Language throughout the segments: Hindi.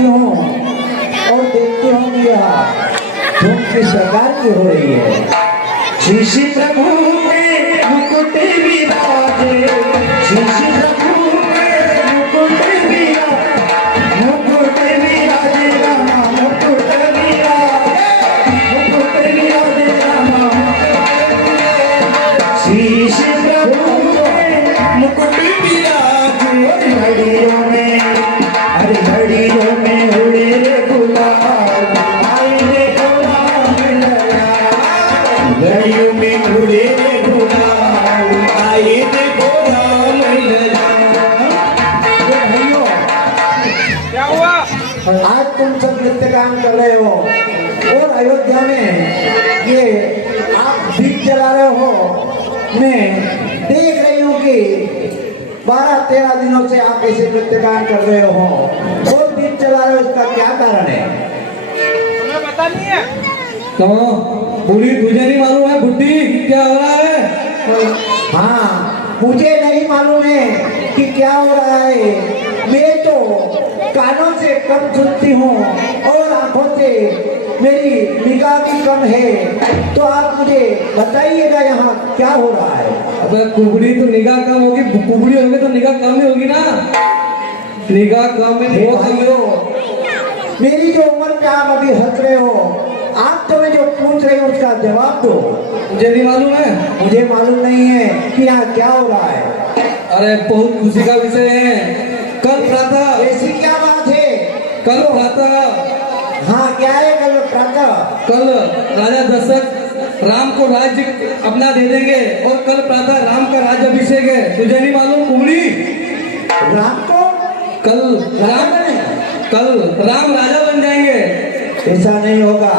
जाती हूँ और देखती हूँ कि यह धूम किस प्रकार की हो रही है। श्री श्री प्रभु के मुकुट विराजे, श्री श्री प्रभु के मुकुट विराजे, मुकुट विराजे रामा, मुकुट विराजे, मुकुट विराजे रामा, श्री श्री प्रभु के मुकुट विराजे। घड़ियों में, अरे घड़ियों में उड़े रे गुलाल, आए रे गुलाल लया, घड़ियों में उड़े रे गुलाल, आए रे गुलाल लया। भाइयों, क्या हुआ? आज तुम सब नृत्य गान कर रहे हो और अयोध्या में ये आप दीप जला रहे हो। मैं देख रही हूँ कि 12-13 दिनों से आप ऐसे नृत्य गान कर रहे हो और दीप जला रहे हो, इसका क्या कारण है? तुम्हें पता नहीं है? तो पूरी तुझे नहीं मालूम है बुड्ढी क्या हो रहा है? हाँ, मुझे नहीं मालूम है कि क्या हो रहा है। मैं तो कानों से कम सुनती हूँ और आंखों से मेरी निगाह भी कम है, तो आप मुझे बताइएगा यहाँ क्या हो रहा है। अबे कुबड़ी तो निगाह कम होगी, कुबड़ी होगी तो निगाह कम ही होगी ना। निगाह कम है वो भाइयों, मेरी जो उम्र पे आप अभी हंस रहे हो, आप तो मैं जो पूछ रहे हो उसका जवाब दो। मुझे नहीं मालूम है। मुझे मालूम नहीं है कि यहाँ क्या हो रहा है। अरे बहुत खुशी का विषय है। कल प्रातः, ऐसी क्या बात है? कल प्रातः, हाँ क्या है कल प्रातः? कल राजा दशरथ राम को राज्य अपना दे देंगे और कल प्रातः राम का राज्याभिषेक है। तुझे नहीं मालूम कुबड़ी? राम को कल राम, कल राम राजा बन जाएंगे। ऐसा नहीं होगा,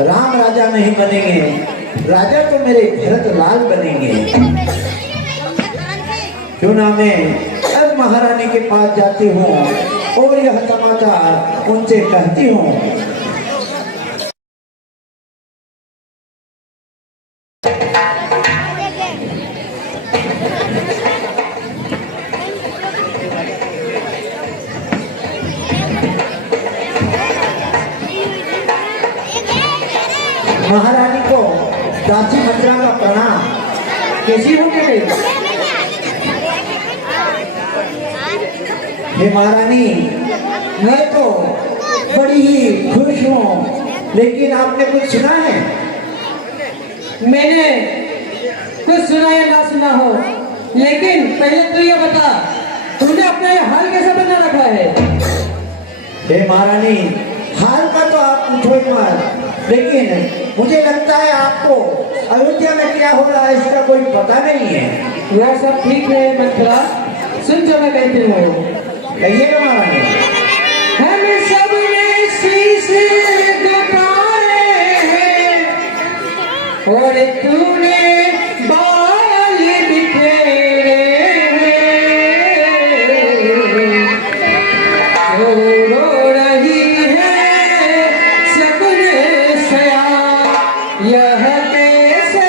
राम राजा नहीं बनेंगे, राजा तो मेरे भरत लाल बनेंगे। क्यों ना मैं अब महारानी के पास जाती हूँ और यह समाचार उनसे कहती हूँ। महारानी को दासी मंत्रा का प्रणाम। कैसी हो गई? हे महारानी, मैं तो बड़ी ही खुश हूँ, लेकिन आपने कुछ सुना है? मैंने कुछ सुना या ना सुना हो, लेकिन पहले तो ये बता, तूने अपना ये हाल कैसे बना रखा है? हे महारानी, हाल का तो आप पूछो ही मत, लेकिन मुझे लगता है आपको अयोध्या में क्या हो रहा है इसका कोई पता नहीं है। यह सब ठीक है मंत्रा, सुन जो मैं कहती हूँ। कहिएगा महारानी। हम सबने शीश झुकाए हैं और तूने बाल बिखेरे हैं, रो रही है सपने सया, यह कैसे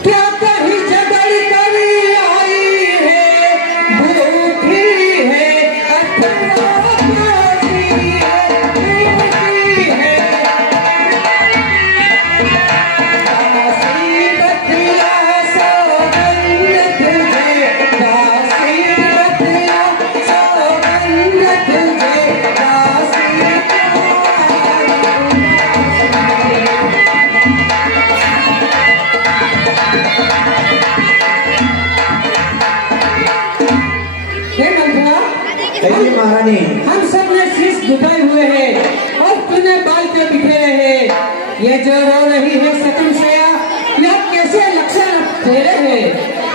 क्या कहीं झगड़ कर आई है, भूखी है, अथवा प्यासी है, भूखी है, दासी बतिया सौगंध तुझे, दासी बतिया सौगंध तुझे, दासी हे मंत्रा, कहिए महारानी। हम सब ने शीश झुकाए हुए हैं और तूने बाल क्यों बिखेरे हैं? ये जो रो रही है सकम शया, यह कैसे लक्षण तेरे हैं?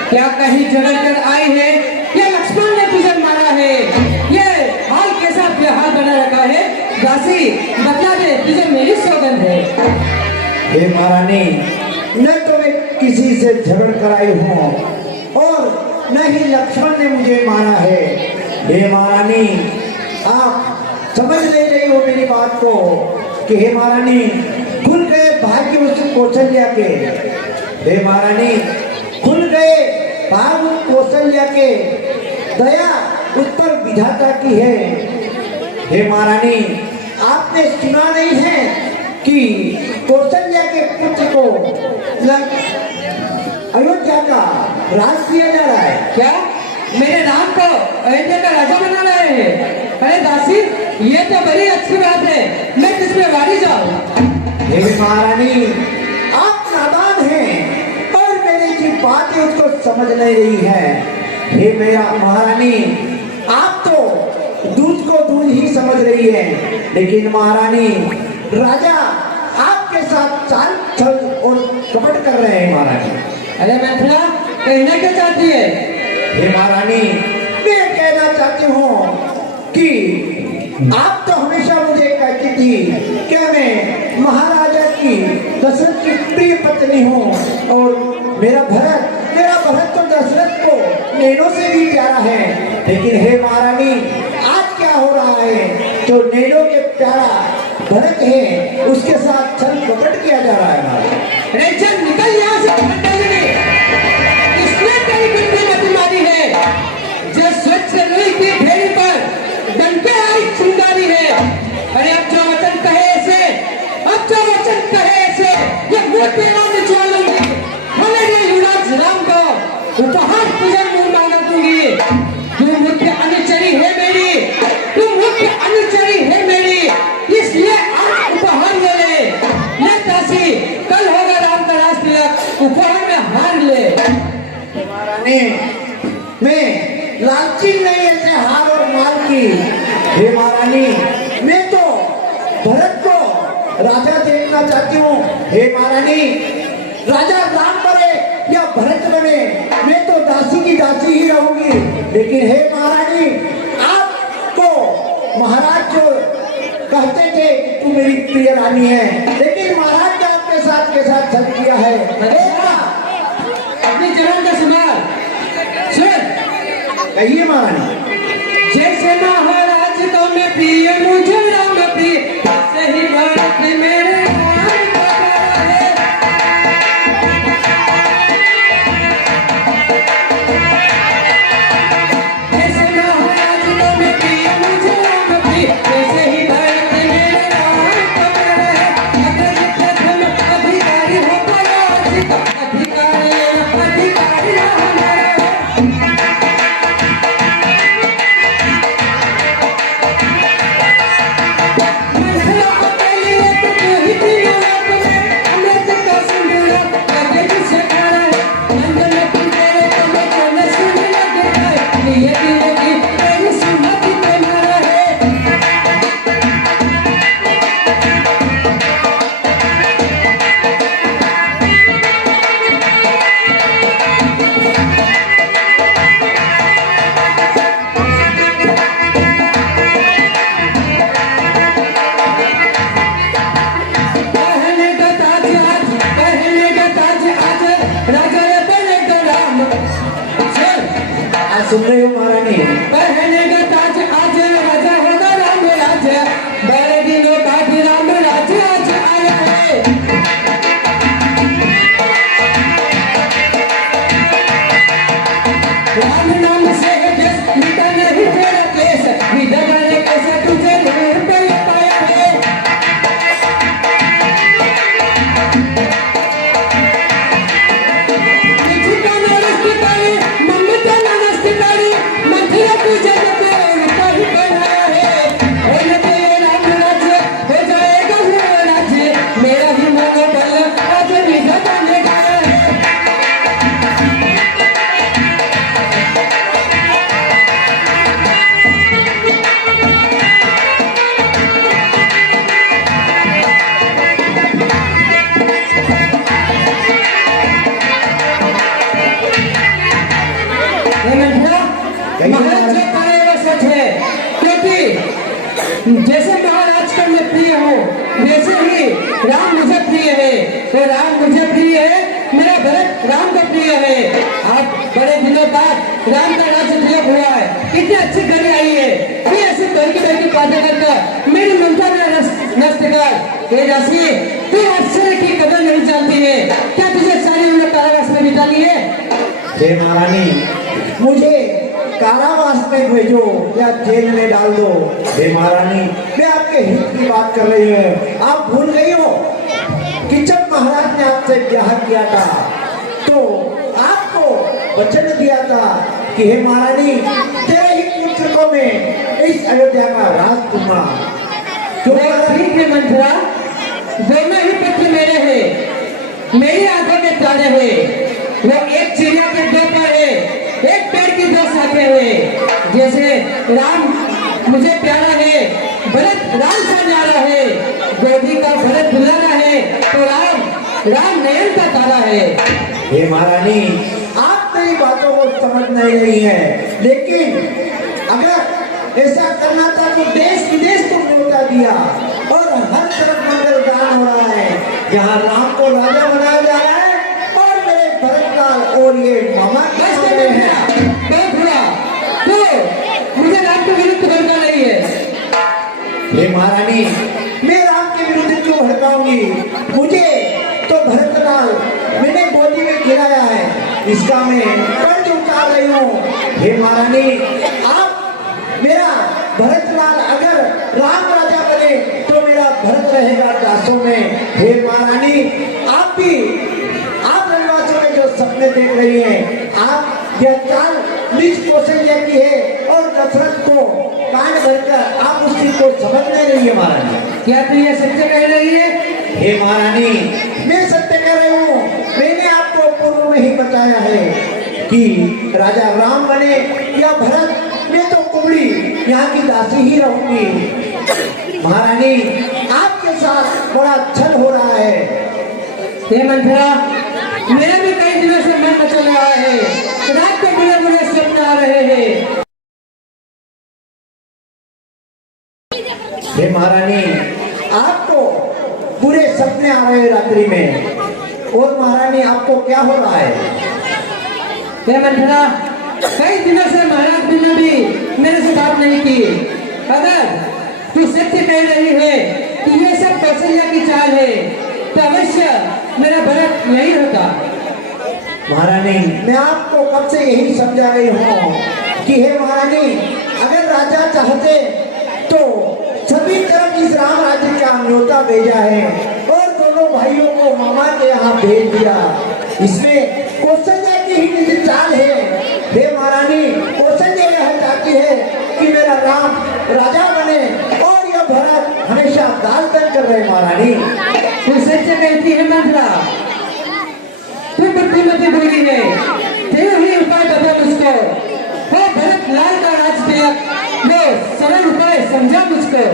क्या कहीं झगड़ कर आई है या लक्ष्मण ने तुझे मारा है? ये हाल कैसा बेहाल बना रखा है? दासी बता दे, तुझे मेरी सौगंध है। हे महारानी, न तो मैं किसी से झगड़ कर आई हूँ और न ही लक्ष्मण ने मुझे मारा है। हे महारानी, आप समझ नहीं रही हो मेरी बात को कि हे महारानी, कौशल्या के। हे महारानी, खुल गए भाग कौशल्या के, दया उस पर विधाता की है। हे महारानी, आपने सुना नहीं है कि कौशल्या के पुत्र को अयोध्या का राज दिया जा रहा है। क्या मेरे राम को अयोध्या का राजा बना रहे हैं? अरे दासी, ये तो बड़ी अच्छी बात है, मैं किसमें वारी जाऊं? हे महारानी, आप नादान हैं और मेरी जी बातें उसको समझ नहीं रही है। हे मेरा महारानी, आप तो दूध को दूध ही समझ रही है, लेकिन महारानी राजा आपके साथ चाल छल और कपट कर रहे हैं। महारानी, अरे मैथिला, कहना क्या चाहती है? हे महारानी, मैं कहना चाहती हूँ कि आप तो हमेशा मुझे कहती थी कि मैं महाराजा की दशरथ की प्रिय पत्नी हूँ और मेरा भरत तो दशरथ को नैनों से भी प्यारा है। लेकिन हे महारानी, आज क्या हो रहा है? जो नैनों के प्यारा भरत है उसके साथ छल कपट किया जा रहा है। महाराज, अरे चल निकल यहाँ से, किसने तेरी बुद्धि मत मारी है? जो स्वच्छ रुई की ढेरी पर डंके आई चिंगारी है। अरे अब जो वचन कहे ऐसे, अब जो वचन कहे ऐसे, ये मुंह तेरा निचोड़ूंगी। हमारे युवराज राम को उपहार तुझे मुंह मांगा दूंगी। तू मुख्य अनुचरी है मेरी, तू मुख्य अनुचरी है मेरी, इसलिए आज उपहार ले ले। ले दासी, कल होगा राम का राज तिलक, उपहार में हार ले। महारानी, मैं लालची नहीं ऐसे हार और माल की। हे महारानी, मैं तो भरत को राजा देखना चाहती हूँ। हे महारानी, राजा राम बने या भरत बने, मैं तो दासी की दासी ही रहूंगी। लेकिन हे महारानी, आपको महाराज जो कहते थे कि तू मेरी प्रिय रानी है, लेकिन महाराज ने आपके साथ के साथ छल किया है। अपनी जवान का संभाल सुन। कहिए महारानी। जैसे महाराज को मैं प्रिय, मुझे राम प्रिय, वैसे ही भरत मेरे राम का प्यारा है। जैसे महाराज को मैं प्रिय, मुझे राम प्रिय, वैसे ही भरत मेरे राम का प्यारा है। अगर प्रथम अधिकारी हो तो राज का अधिकारी हमारा है। सुन रहे हो महारानी? पहले का ताज आज राजा होगा राम राज्य, बड़े दिनों बाद राम राज्य आज आया है। राम नाम से देश मिटा नहीं तेरा केस, विधवाने कैसे तुझे दूर कर पाया है। किसका नरस्त करे, ममता नरस्त करे, मंदिर पूजा को कहीं बनाया है। बोले तेरे राम राज्य हो जाएगा मेरा राज्य, मेरा ही मनोबल आज विधाता ने गाया है। महाराज जो करे वो सच है, क्योंकि जैसे महाराज का मैं प्रिय हूँ, वैसे ही राम मुझे प्रिय है। तो राम मुझे प्रिय है, मेरा भरत राम को प्रिय है। आप बड़े दिनों बाद राम का राज्य तिलक हुआ है, कितनी अच्छी घड़ी आई है। फिर ऐसे बैठी बातें करकर मेरी ममता में नष्ट कर। ये दासी, तू आश्चर्य की कदर नहीं जानती हे महारानी, मुझे कारावास में भेजो या जेल में डाल दो। हे महारानी, मैं आपके हित की बात कर रही हूँ। आप भूल गई हो कि जब महाराज ने आपसे ब्याह किया था तो आपको वचन दिया था कि हे महारानी, तेरे ही पुत्र को मैं इस अयोध्या का राज दूंगा। क्यों ठीक है मंथरा, दोनों ही पुत्र मेरे हैं, मेरी आंखों में तारे हैं। वो एक चिड़िया के दो पर है, एक पेड़ की दो शाखें हैं। जैसे राम मुझे प्यारा है, भरत राम सा न्यारा है, गोदी का भरत दुलारा है, तो राम नयन का तारा है। हे महारानी, आप मेरी बातों को समझ नहीं रही है, लेकिन अगर ऐसा करना था तो देश विदेश को न्योता दिया और हर तरफ मंगल गान हो रहा है। यहाँ राम को राजा बनाया जा रहा है और मेरे भरत लाल और ये मामा कैसे हैं? तो मुझे राम के विरुद्ध भड़का नहीं है। हे महारानी, मैं राम के विरुद्ध क्यों भड़काऊंगी? मुझे तो भरत लाल मैंने गोदी में गिराया है, इसका मैं कर्ज उतार रही हूँ। हे महारानी, आप मेरा भरत लाल अगर राम राजा बने तो मेरा भरत रहेगा दासों में। हे महारानी, आप वनवासों में जो सपने देख रही हैं, आप यह चाल निज कौशल्या की है और दशरथ को कान भरकर आप उस चीज को समझ नहीं रही है महारानी। क्या तू ये सत्य कह रही है? हे महारानी, मैं सत्य कह रही हूँ। मैंने आपको पूर्व में ही बताया है कि राजा राम बने या भरत, मैं तो कुबड़ी यहाँ की दासी ही रहूंगी। महारानी, आपके साथ बड़ा छल हो रहा है। हे मंथरा, मेरा भी कई दिनों से मन मचल रहा है, रात को बुरे बुरे सपने आ रहे हैं। हे महारानी, आपको बुरे सपने आ रहे हैं रात्रि में, और महारानी आपको क्या हो रहा है? हे मंथरा, कई दिनों से महाराज ने भी मेरे से बात नहीं की। अगर तू सत्य कह रही है कि ये सब कौशल्या की चाल है तो अवश्य मेरा भरत नहीं होता। महारानी, मैं आपको कब से यही समझा रही हूँ कि हे महारानी, अगर राजा चाहते तो सभी तरफ इस राम राज्य का न्योता भेजा है और दोनों भाइयों को मामा के यहाँ भेज दिया। इसमें कौशल्या की ही निजी चाल है। हे महारानी, कौशल्या यह चाहती है कि मेरा राम राजा बने और यह भरत हमेशा दाल तक कर रहे। महारानी, तू सच कहती है मंथरा, तू बुद्धिमती बोली है, तेरे ही उपाय बता मुझको। वो भरत लाल का राज तिलक, वो सरल उपाय समझा मुझको।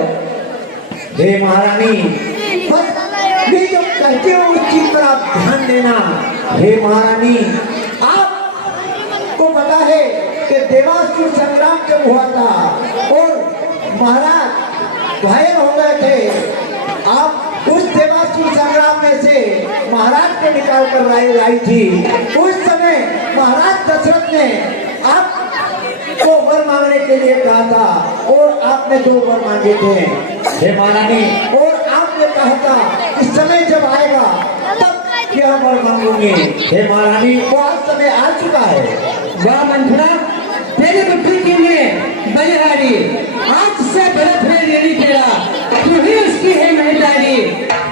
हे महारानी, बस मैं जो कहती हूँ उस चीज पर आप ध्यान देना। हे महारानी, आपको पता है कि देवासुर संग्राम जब हुआ था और महाराज घायल हो गए थे, आप उस देवासुर संग्राम में से महाराज को निकाल कर लाई थी। उस समय महाराज दशरथ ने आपको वर मांगने के लिए कहा था और आपने 2 वर मांगे थे। हे महारानी, और आपने कहा था इस समय जब आएगा तब क्या वर मांगूंगी। हे महारानी, वो आज समय आ चुका है। वाह मंथरा, तेरी बुद्धि की में बलिहारी, आज से भरत है लेनी तेरा, तू ही उसकी है महतारी।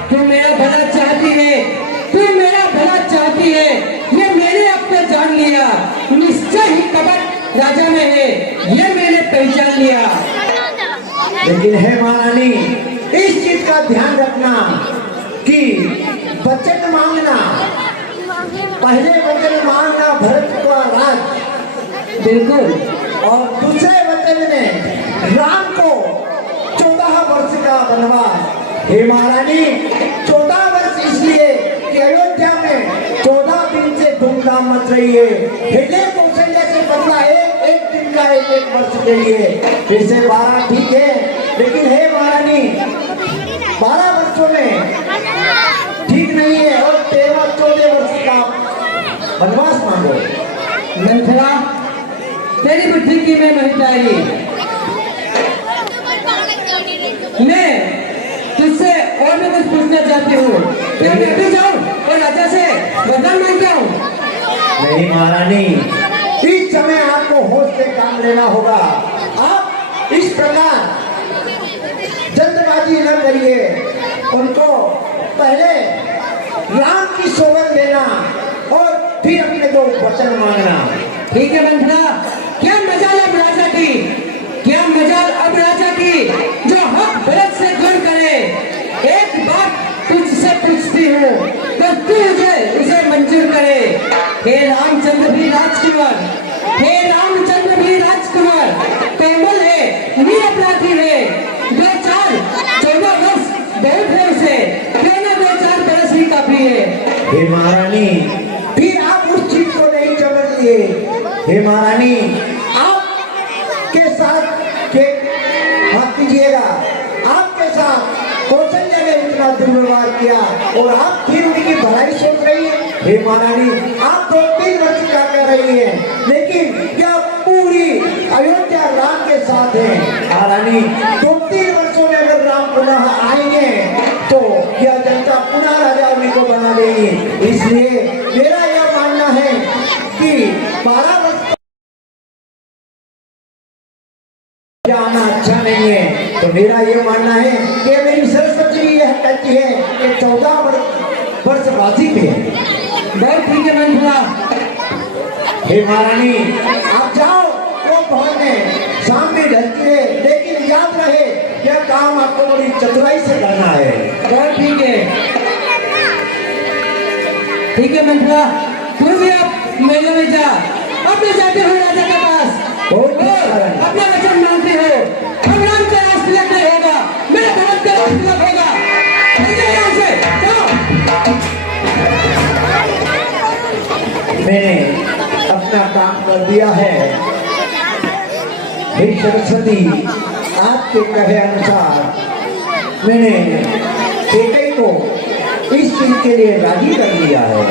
तू मेरा भला चाहती है, तू मेरा भला चाहती है, ये मैंने अब तक जान लिया। निश्चय ही कपट राजा में है, ये मैंने पहचान लिया। लेकिन है महारानी, इस चीज का ध्यान रखना कि वचन मांगना, पहले वचन मांगना भरत का राज, बिल्कुल, और दूसरे वचन में राम को 14 वर्ष का वनवास। हे महारानी, 14 वर्ष इसलिए कि अयोध्या में 14 दिन से धूमधाम मच रही है। पहले कौशल्या से बदला एक दिन का 1 वर्ष के लिए, फिर से 12 ठीक है, लेकिन हे महारानी 12 वर्षों में ठीक नहीं है और 13-14 वर्ष का वनवास मांगो। मंथरा, तेरी बुद्धि की मैं महतारी, मैं तुझसे और भी कुछ पूछना चाहती हूँ। क्या मैं भी जाऊँ और राजा से वरदान मांग जाऊँ? नहीं महारानी, समय आपको होश से काम लेना होगा। आप इस प्रकार जल्दबाजी न करिए, उनको पहले राम की सौगंध देना और फिर अपने दो वचन मांगना। ठीक है मंथरा, क्या मजाल अब राजा की, क्या मजाल अब राजा की जो हक भरत से गुण करे। एक बात तुझसे पूछती हूँ तो तू उसे मंजूर करे। हे रामचंद्र भी राजकुमार, हे रामचंद्र भी राजकुमार, कोमल है, निरपराधी है, 14 वर्ष बहुत है उसे, क्यों ना 2-4 बरस ही काफी है। हे महारानी, फिर आप उस चीज को नहीं समझ लिए। हे महारानी, आपके साथ माफ कीजिएगा, आपके साथ कौशल्या ने इतना दुर्व्यवहार किया और आप फिर उनकी भलाई सोच रही है। हे महारानी, आप 2-3 वर्ष का कह रही है, लेकिन क्या पूरी अयोध्या राम के साथ है। महारानी, 2-3 वर्षों में अगर राम पुनः आएंगे तो यह जनता पुनः राजा उन्हीं को बना देगी। इसलिए मेरा यह मानना है कि 12 वर्ष आना अच्छा नहीं है। तो मेरा ये मानना है कि मेरी सरस्वती यह कहती है कि 14 वर्ष वाजिब है। बहुत ठीक है मंथरा। हे महारानी, आप जाओ वो भवन में, शाम भी ढलती है, लेकिन याद रहे यह काम आपको बड़ी चतुराई से करना है। बहुत ठीक है, ठीक है मंथरा, तू भी अब मेले में जा, अब मैं जाते हो राजा के पास। अपना वचन मानते हो, हम राम का राज तिलक नहीं होगा, मेरे भरत का राज तिलक होगा। यहाँ से जाओ। मैंने अपना काम कर दिया है। हे सरस्वती, आपके कहे अनुसार मैंने केकई को इस चीज के लिए राजी कर लिया है।